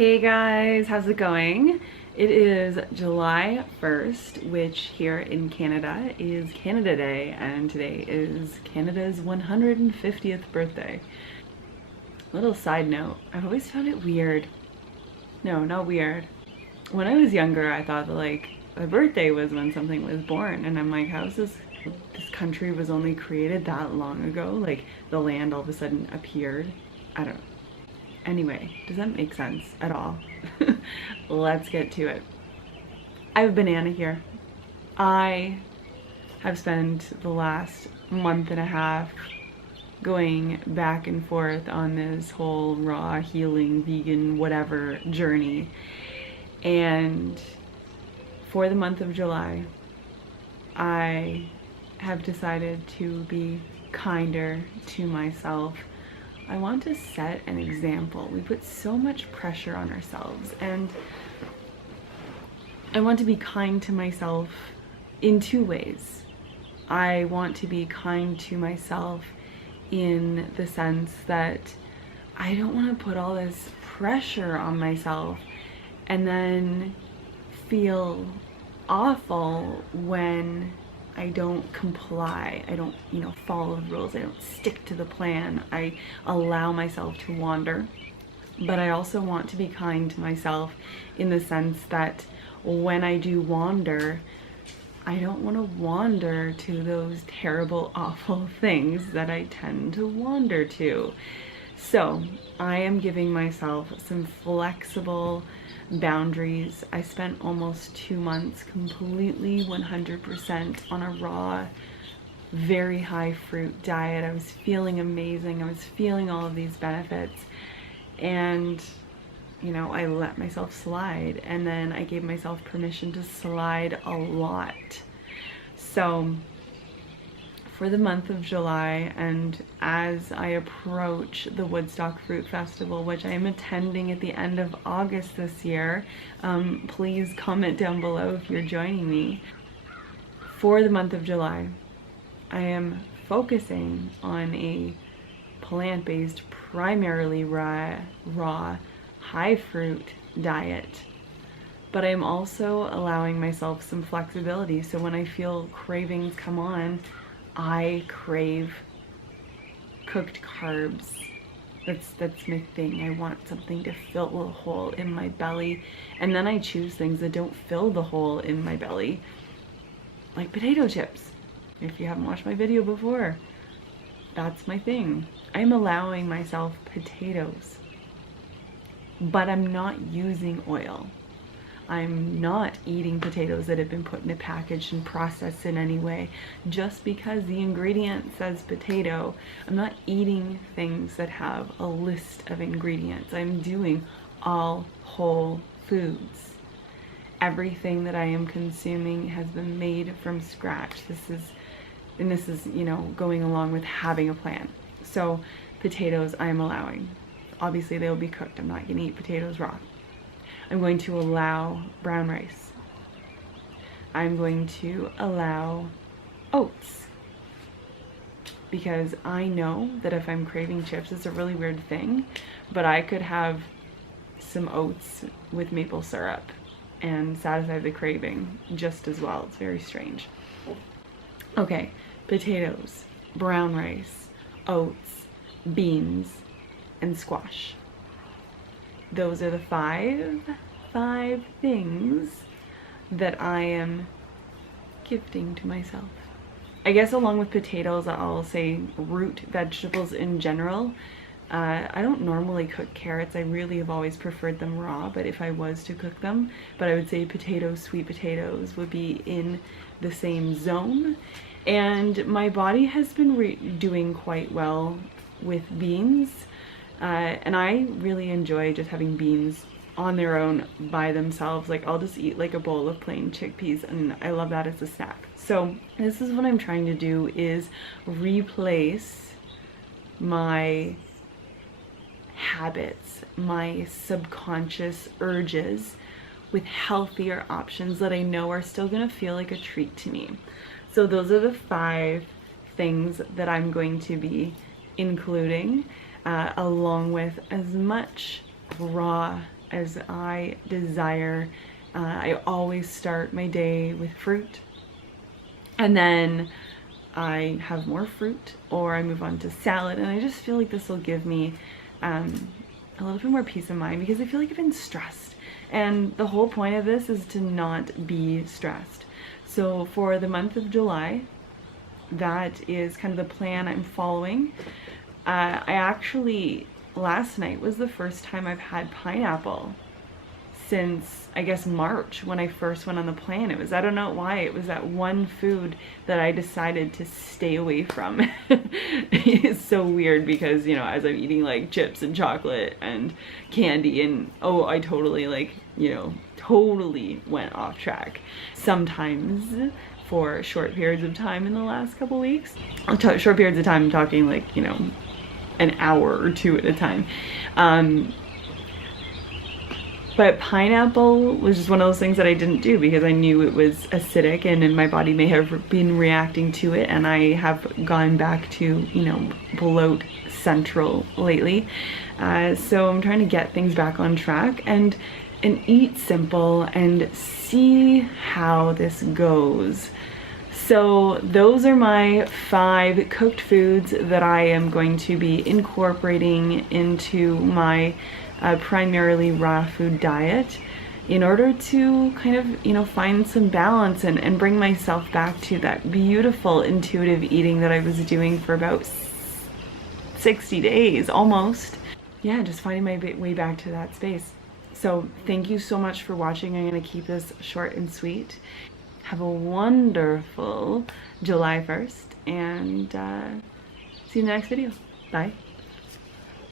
Hey guys, how's it going? It is July 1st, which here in Canada is Canada Day, and today is Canada's 150th birthday. Little side note, I've always found it weird. No, not weird. When I was younger, I thought that like a birthday was when something was born, and I'm like, how is this country was only created that long ago? Like the land all of a sudden appeared. I don't know. Anyway, does that make sense at all? Let's get to it. I have a banana here. I have spent the last month and a half going back and forth on this whole raw, healing, vegan, whatever journey. And for the month of July, I have decided to be kinder to myself. I want to set an example. We put so much pressure on ourselves, and I want to be kind to myself in two ways. I want to be kind to myself in the sense that I don't want to put all this pressure on myself and then feel awful when I don't comply, I don't, follow the rules, I don't stick to the plan, I allow myself to wander. But I also want to be kind to myself in the sense that when I do wander, I don't want to wander to those terrible, awful things that I tend to wander to. So I am giving myself some flexible boundaries. I spent almost 2 months completely 100% on a raw, very high fruit diet. I was feeling amazing. I was feeling all of these benefits, and I let myself slide, and then I gave myself permission to slide a lot. So for the month of July, and as I approach the Woodstock Fruit Festival, which I am attending at the end of August this year, please comment down below if you're joining me. For the month of July, I am focusing on a plant-based, primarily raw, high fruit diet. But I'm also allowing myself some flexibility, so when I feel cravings come on, I crave cooked carbs. That's my thing. I want something to fill the hole in my belly, and then I choose things that don't fill the hole in my belly, like potato chips. If you haven't watched my video before, that's my thing. I'm allowing myself potatoes, but I'm not using oil. I'm not eating potatoes that have been put in a package and processed in any way. Just because the ingredient says potato, I'm not eating things that have a list of ingredients. I'm doing all whole foods. Everything that I am consuming has been made from scratch. This is going along with having a plan. So potatoes I'm allowing. Obviously they will be cooked. I'm not gonna eat potatoes raw. I'm going to allow brown rice. I'm going to allow oats, because I know that if I'm craving chips, it's a really weird thing, but I could have some oats with maple syrup and satisfy the craving just as well. It's very strange. Okay, potatoes, brown rice, oats, beans, and squash. Those are the five things that I am gifting to myself. I guess along with potatoes, I'll say root vegetables in general. I don't normally cook carrots. I really have always preferred them raw, but if I was to cook them, but I would say potatoes, sweet potatoes would be in the same zone. And my body has been doing quite well with beans. And I really enjoy just having beans on their own by themselves. Like I'll just eat like a bowl of plain chickpeas, and I love that as a snack. So this is what I'm trying to do, is replace my habits, my subconscious urges with healthier options that I know are still gonna feel like a treat to me. So those are the 5 things that I'm going to be including, along with as much raw as I desire. I always start my day with fruit, and then I have more fruit, or I move on to salad, and I just feel like this will give me a little bit more peace of mind, because I feel like I've been stressed, and the whole point of this is to not be stressed. So for the month of July, that is kind of the plan I'm following. I actually, last night was the first time I've had pineapple since, I guess, March, when I first went on the plan. It was, I don't know why, it was that one food that I decided to stay away from. It's so weird because, you know, as I'm eating like chips and chocolate and candy, and oh, I totally, like, you know, totally went off track. Sometimes for short periods of time in the last couple weeks. Short periods of time, I'm talking like, you know, an hour or two at a time. But pineapple was just one of those things that I didn't do because I knew it was acidic, and my body may have been reacting to it, and I have gone back to, you know, bloat central lately. So I'm trying to get things back on track and eat simple and see how this goes. So those are my 5 cooked foods that I am going to be incorporating into my primarily raw food diet in order to kind of, you know, find some balance and bring myself back to that beautiful intuitive eating that I was doing for about 60 days almost. Yeah, just finding my way back to that space. So thank you so much for watching. I'm going to keep this short and sweet. Have a wonderful July 1st, and see you in the next video. Bye.